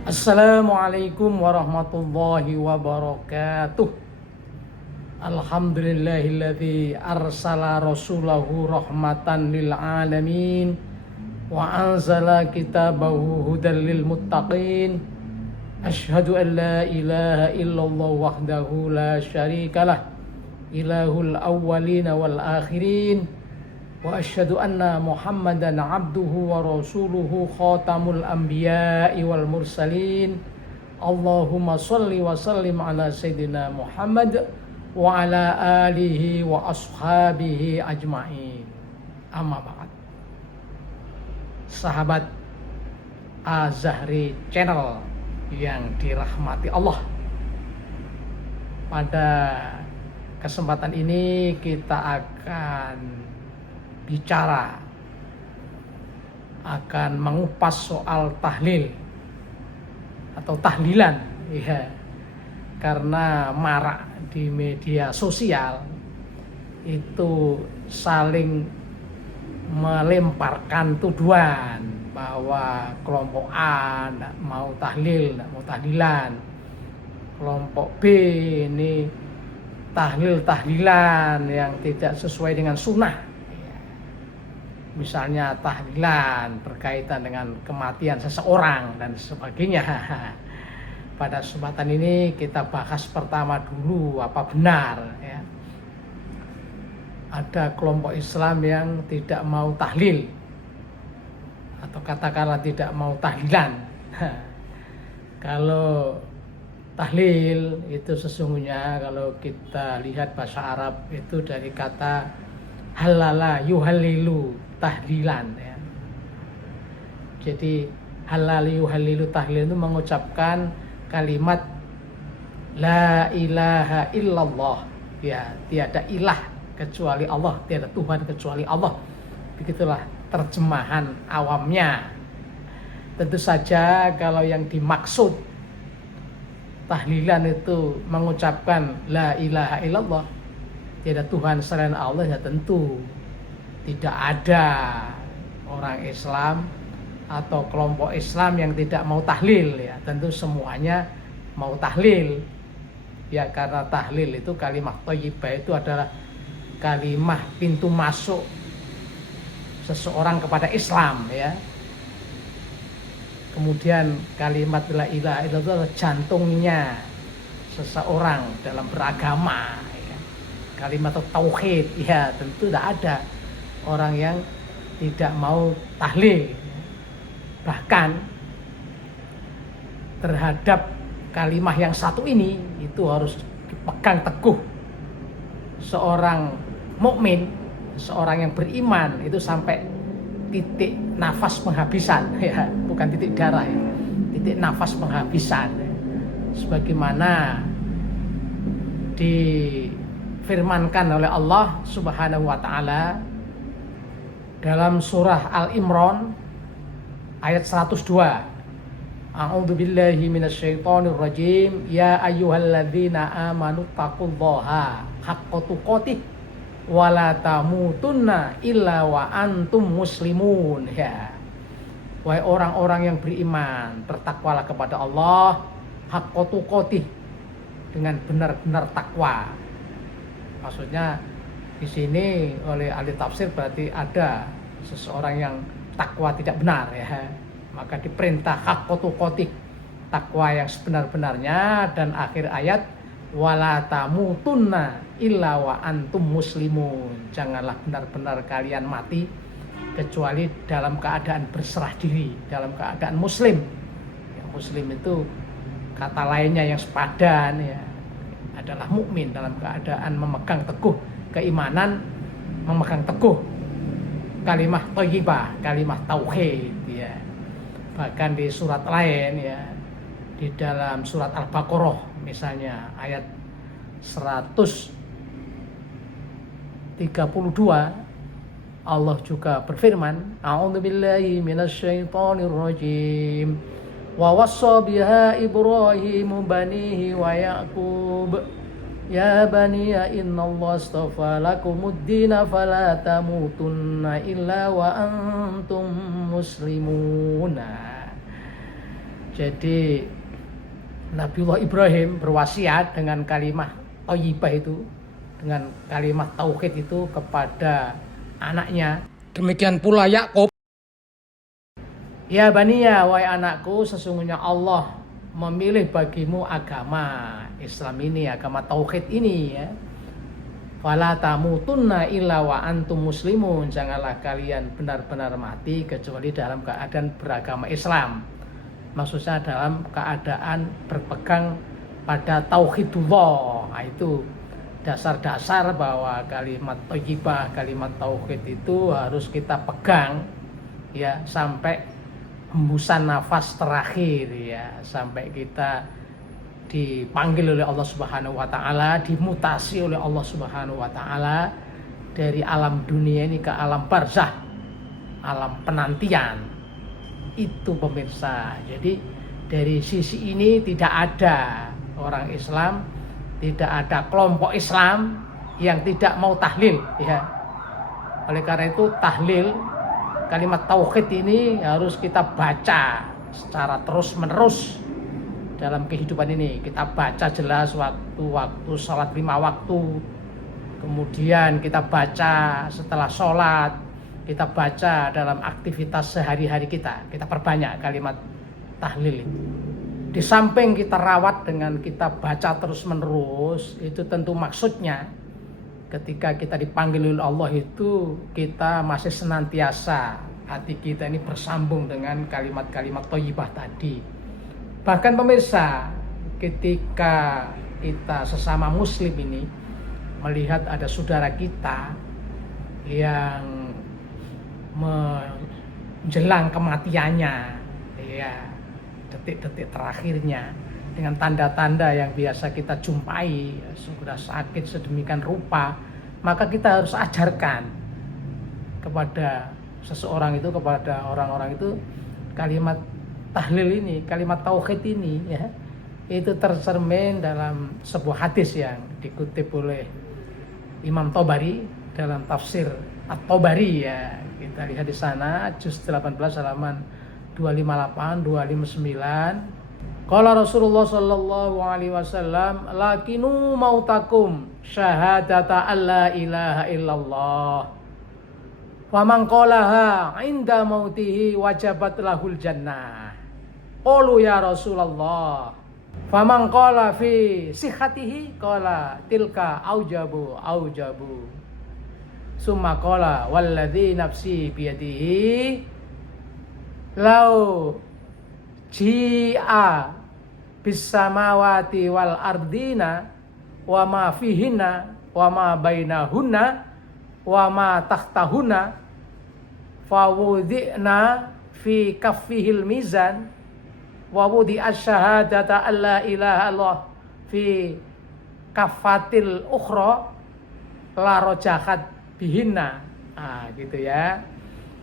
Assalamualaikum warahmatullahi wabarakatuh. Alhamdulillahilladzi arsala rasulahu rahmatan lil alamin wa anzala kitabahu hudan lil muttaqin. Asyhadu an la ilaha illallah wahdahu la syarikalah ilahul awwalin wal akhirin. Wa asyhadu anna Muhammadan abduhu wa rasuluhu khatamul anbiya'i wal mursalin. Allahumma shalli wa sallim ala sayyidina Muhammad wa ala alihi wa ashabihi ajma'in. Amma ba'd. Sahabat Az-Zahri Channel yang dirahmati Allah, pada kesempatan ini kita akan bicara, akan mengupas soal tahlil atau tahlilan, ya, karena marak di media sosial itu saling melemparkan tuduhan bahwa kelompok A mau tahlil, mau tahlilan, kelompok B ini tahlilan yang tidak sesuai dengan sunnah. Misalnya tahlilan berkaitan dengan kematian seseorang dan sebagainya. Pada kesempatan ini kita bahas pertama dulu apa benar, ya, ada kelompok Islam yang tidak mau tahlil atau katakanlah tidak mau tahlilan. Kalau tahlil itu sesungguhnya kalau kita lihat bahasa Arab itu dari kata halala yuhalilu tahlilan, ya. Jadi halal yuhalilu tahlil itu mengucapkan kalimat la ilaha illallah, ya, tiada ilah kecuali Allah, tiada Tuhan kecuali Allah. Begitulah terjemahan awamnya. Tentu saja kalau yang dimaksud tahlilan itu mengucapkan la ilaha illallah, tiada Tuhan selain Allah, ya tentu tidak ada orang Islam atau kelompok Islam yang tidak mau tahlil, ya. Tentu semuanya mau tahlil, ya, karena tahlil itu kalimat thayyibah itu adalah kalimat pintu masuk seseorang kepada Islam, ya. Kemudian kalimat la ilaha illallah itu adalah jantungnya seseorang dalam beragama, ya. Kalimat tauhid, ya, tentu tidak ada orang yang tidak mau tahlil. Bahkan terhadap kalimah yang satu ini itu harus dipegang teguh seorang mukmin, seorang yang beriman itu sampai titik nafas penghabisan, ya, bukan titik darah, ya, titik nafas penghabisan, ya. Sebagaimana difirmankan oleh Allah Subhanahu wa taala dalam surah Al-Imran ayat 102. A'udzu billahi minasyaitonir rajim. Ya ayyuhalladzina amanu taqullaha haqqa tuqatih wa la tamutunna illa wa antum muslimun. Ya. Wahai orang-orang yang beriman, bertakwalah kepada Allah haqqa tuqatih, dengan benar-benar takwa. Maksudnya di sini oleh ahli tafsir berarti ada seseorang yang takwa tidak benar, ya. Maka diperintah haqqa tuqatih, takwa yang sebenar-benarnya, dan akhir ayat wala tamutunna illa wa antum muslimun. Janganlah benar-benar kalian mati kecuali dalam keadaan berserah diri, dalam keadaan muslim. Ya, muslim itu kata lainnya yang sepadan, ya, adalah mukmin dalam keadaan memegang teguh keimanan, memegang teguh kalimah thayyibah, kalimah tauhid, ya. Bahkan di surat lain, ya, di dalam surat Al-Baqarah misalnya ayat 132 Allah juga berfirman, a'udzubillahi minasyaitonir rajim. Wa wassa biha Ibrahimu banihi wa Yaqub ya baniya innallaha astafa lakumuddina fala tamutunna illa wa antum muslimuna. Jadi Nabiullah Ibrahim berwasiat dengan kalimat thayyibah itu, dengan kalimat tauhid itu kepada anaknya. Demikian pula Yakub. Ya baniya, wahai anakku, sesungguhnya Allah memilih bagimu agama Islam ini, agama tauhid ini ya. Fala tamutunna illa wa antum muslimun, janganlah kalian benar-benar mati kecuali dalam keadaan beragama Islam. Maksudnya dalam keadaan berpegang pada tauhidullah. Nah, itu dasar-dasar bahwa kalimat thayyibah, kalimat tauhid itu harus kita pegang ya sampai hembusan nafas terakhir ya, sampai kita dipanggil oleh Allah Subhanahu wa taala, dimutasi oleh Allah Subhanahu wa taala dari alam dunia ini ke alam barzah, alam penantian. Itu pemirsa. Jadi dari sisi ini tidak ada orang Islam, tidak ada kelompok Islam yang tidak mau tahlil ya. Oleh karena itu tahlil kalimat tauhid ini harus kita baca secara terus-menerus dalam kehidupan ini. Kita baca jelas waktu sholat 5 waktu, kemudian kita baca setelah sholat, kita baca dalam aktivitas sehari-hari kita perbanyak kalimat tahlil itu. Di samping kita rawat dengan kita baca terus-menerus, itu tentu maksudnya ketika kita dipanggil oleh Allah itu kita masih senantiasa hati kita ini bersambung dengan kalimat-kalimat thayyibah tadi. Bahkan pemirsa, ketika kita sesama muslim ini melihat ada saudara kita yang menjelang kematiannya ya, detik-detik terakhirnya dengan tanda-tanda yang biasa kita jumpai, sudah sakit sedemikian rupa, maka kita harus ajarkan kepada seseorang itu, kepada orang-orang itu kalimat tahlil ini, kalimat tauhid ini ya. Itu tercermin dalam sebuah hadis yang dikutip oleh Imam Tobari dalam tafsir At-Tobari ya. Kita lihat di sana juz 18 halaman 258 259. Qala Rasulullah sallallahu alaihi wasallam, "Lakinu mautakum syahadata alla ilaha illallah. Wa man qalaha 'inda mautihi wajabat lahul jannah." Qalu ya Rasulullah, "Faman qala fi sihhatihi?" Qala tilka aujabu. Summa qala walladzi nafsi biyadihi lau ji'a bis samawati wal ardina wa ma fihinna wa ma bainahunna wa ma tahtahunna fawudhi'na fi kaffihil mizan wa wudi'a syahadata alla ilaha illallah fi kaffatil ukhra la rojahat bihinna. Gitu ya.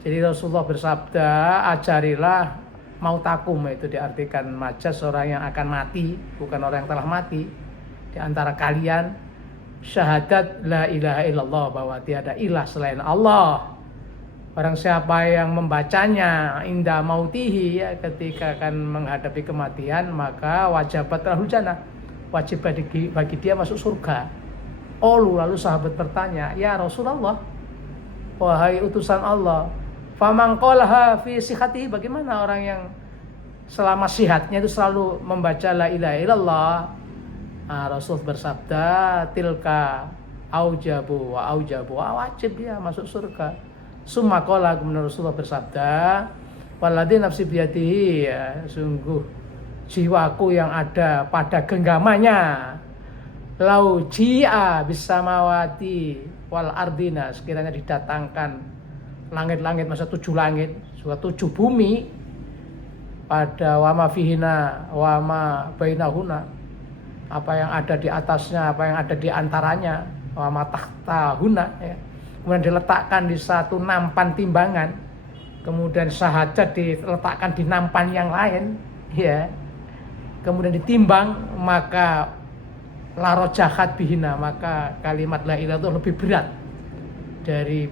Jadi Rasulullah bersabda, ajarilah mautakum, itu diartikan majas orang yang akan mati, bukan orang yang telah mati, di antara kalian syahadat la ilaha illallah, bahwa tiada ilah selain Allah. Barang siapa yang membacanya inda mautihi ya, ketika akan menghadapi kematian, maka wajabat lahul jannah, wajib bagi dia masuk surga. Lalu sahabat bertanya, ya Rasulullah, wahai utusan Allah, faman qalaha fi sihhatihi, bagaimana orang yang selama sihatnya itu selalu membaca la ilaha illallah? Rasul bersabda, tilka aujabu, wajib dia masuk surga. Summa qala, kemudian Rasulullah bersabda, walladzi nafsi biyadihi, ya, sungguh jiwaku yang ada pada genggamannya, lau ji'a bisamawati wal ardina, sekiranya didatangkan langit-langit, masa 7 langit, juga 7 bumi, pada wama fihina wama bainahuna, apa yang ada di atasnya, apa yang ada di antaranya, wama tahtahuna ya. Kemudian diletakkan di satu nampan timbangan, kemudian syahadat diletakkan di nampan yang lain ya, kemudian ditimbang, maka laro jahat bihina, maka kalimat la ilaha itu lebih berat dari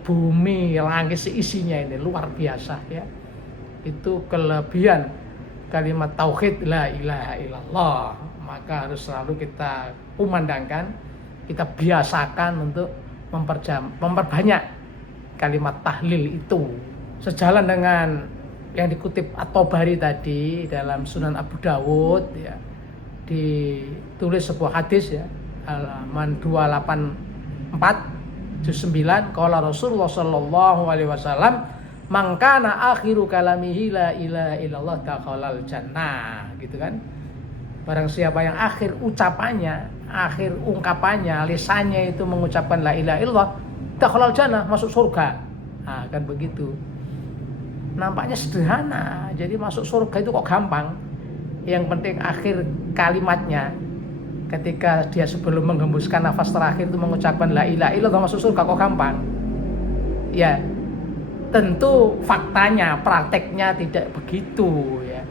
bumi langit seisinya. Ini luar biasa ya. Itu kelebihan kalimat tauhid la ilaha illallah, maka harus selalu kita kumandangkan, kita biasakan untuk memperbanyak kalimat tahlil itu. Sejalan dengan yang dikutip At-Tabari tadi dalam Sunan Abu Dawud ya, ditulis sebuah hadis ya, halaman 284 juz 9, qala Rasulullah sallallahu alaihi wasallam, man kana akhiru kalamihi la ilaha illallah dakhalal jannah, gitu kan. Barang siapa yang akhir ucapannya, akhir ungkapannya, lisannya itu mengucapkan la ilaha illallah, dakhalal jannah, masuk surga. Nah, kan begitu. Nampaknya sederhana, jadi masuk surga itu kok gampang. Yang penting akhir kalimatnya, ketika dia sebelum menghembuskan nafas terakhir itu mengucapkan la ilaha illallah, masuk surga kok gampang. Ya, tentu faktanya, prakteknya tidak begitu ya.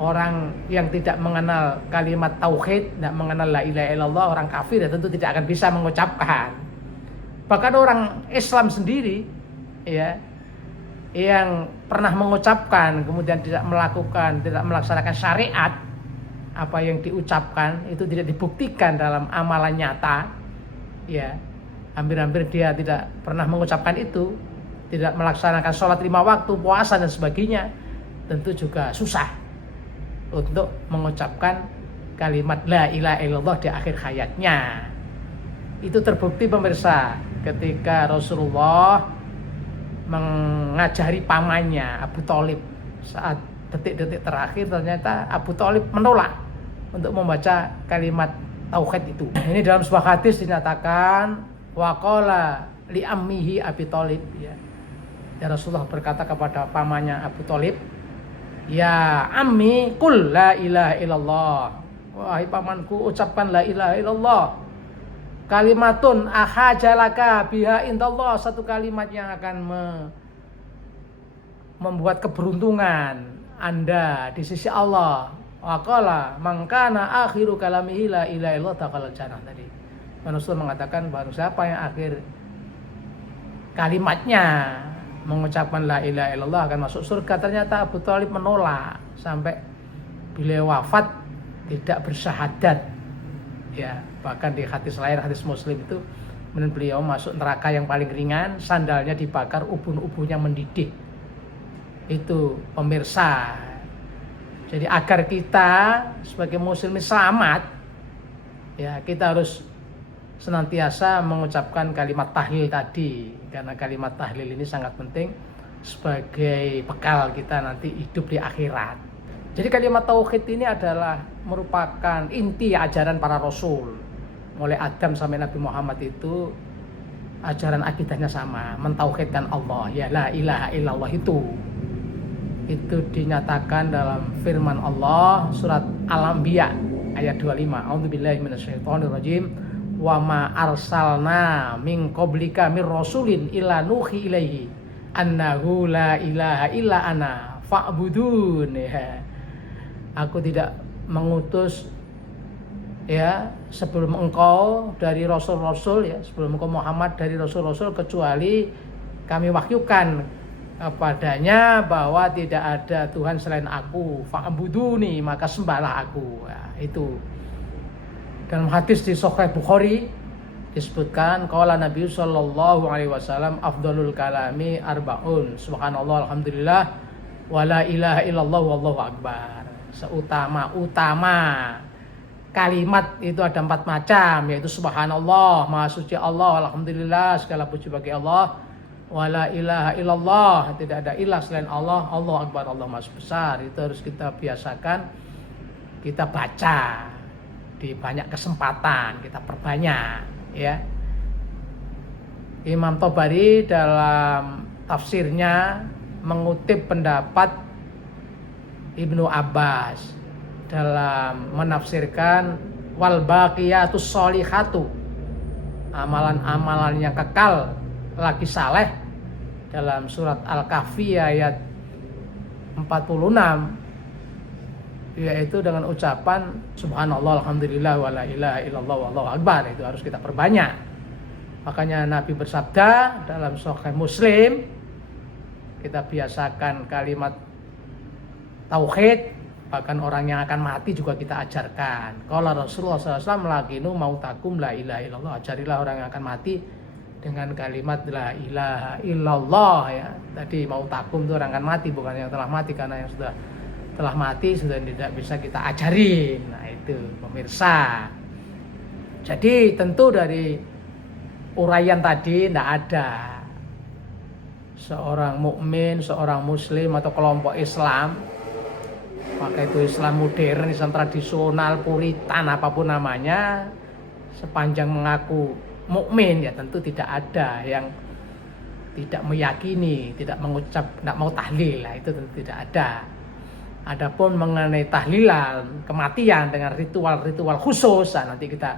Orang yang tidak mengenal kalimat tauhid, tidak mengenal la ilaha illallah, orang kafir ya tentu tidak akan bisa mengucapkan. Bahkan orang Islam sendiri ya, yang pernah mengucapkan kemudian tidak melakukan, tidak melaksanakan syariat, apa yang diucapkan itu tidak dibuktikan dalam amalan nyata ya, hampir-hampir dia tidak pernah mengucapkan itu, tidak melaksanakan sholat 5 waktu, puasa dan sebagainya, tentu juga susah untuk mengucapkan kalimat la ilaha illallah di akhir hayatnya. Itu terbukti pemirsa ketika Rasulullah mengajari pamannya Abu Thalib saat detik-detik terakhir, ternyata Abu Thalib menolak untuk membaca kalimat tauhid itu. Ini dalam sebuah hadis dinyatakan waqala li ammihi Abi Thalib ya. Ya, Rasulullah berkata kepada pamannya Abu Thalib, ya ammi qul la ilaha illallah, wahai pamanku ucapkan la ilaha illallah, kalimatun ahajalaka biha indallah, satu kalimat yang akan membuat keberuntungan Anda di sisi Allah. Waqala man kana akhiru kalamihi la ilaha illallah dakhalal jannah tadi. Rasul mengatakan baru siapa yang akhir kalimatnya mengucapkan la ilaha illallah akan masuk surga. Ternyata Abu Thalib menolak sampai beliau wafat tidak bersyahadat. Ya, bahkan di hadis lain, hadis Muslim itu, beliau masuk neraka yang paling ringan, sandalnya dibakar, ubun-ubunnya mendidih. Itu pemirsa. Jadi agar kita sebagai muslim selamat, ya kita harus senantiasa mengucapkan kalimat tahlil tadi, karena kalimat tahlil ini sangat penting sebagai bekal kita nanti hidup di akhirat. Jadi kalimat tauhid ini adalah merupakan inti ajaran para rasul. Mulai Adam sampai Nabi Muhammad itu ajaran akidahnya sama, mentauhidkan Allah, ya la ilaha illallah itu. Itu dinyatakan dalam firman Allah surat Al-Anbiya ayat 25. A'udzubillahi minasyaitonirrajim. Wa ma arsalna min qablika mir rasulin illa nuhi ilaihi annahu la ilaha illa ana fa'budun ya. Aku tidak mengutus ya sebelum engkau dari rasul-rasul ya, sebelum engkau Muhammad dari rasul-rasul, kecuali kami wahyukan kepadanya bahwa tidak ada Tuhan selain aku, fa'buduni, maka sembahlah aku ya, itu. Dalam hadis di Sahih Bukhari disebutkan qala Nabi sallallahu alaihi wasallam afdhalul kalami arbaun subhanallah alhamdulillah wa la ilaha illallah wallahu akbar. Seutama-utama kalimat itu ada 4 macam, yaitu subhanallah, maha suci Allah, alhamdulillah, segala puji bagi Allah, wa la ilaha illallah, tidak ada ilah selain Allah, Allahu akbar, Allah maha besar. Itu harus kita biasakan, kita baca di banyak kesempatan, kita perbanyak ya. Imam Tabari dalam tafsirnya mengutip pendapat Ibnu Abbas dalam menafsirkan wal baqiyatus sholihatu, amalan-amalan yang kekal lagi saleh, dalam surat Al-Kahfi ayat 46, yaitu dengan ucapan subhanallah alhamdulillah wa la ilaha illallah wallahu akbar. Itu harus kita perbanyak. Makanya Nabi bersabda dalam Sahih Muslim, kita biasakan kalimat tauhid Bahkan orang yang akan mati juga kita ajarkan. Kalau Rasulullah SAW melakinu mautakum la ilaha illallah, ajarilah orang yang akan mati dengan kalimat la ilaha illallah ya. Tadi mautakum itu orang akan mati, bukan yang telah mati, karena yang sudah telah mati sudah tidak bisa kita ajarin. Nah itu pemirsa. Jadi tentu dari uraian tadi tidak ada seorang mukmin, seorang muslim atau kelompok Islam, maka itu Islam modern, Islam tradisional, puritan, apapun namanya, sepanjang mengaku mukmin ya tentu tidak ada yang tidak meyakini, tidak mengucap, tidak mau tahlil, itu tentu tidak ada. Adapun mengenai tahlilan kematian dengan ritual-ritual khusus, nanti kita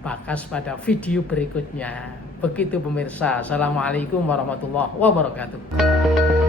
bahas pada video berikutnya. Begitu pemirsa. Assalamualaikum warahmatullahi wabarakatuh.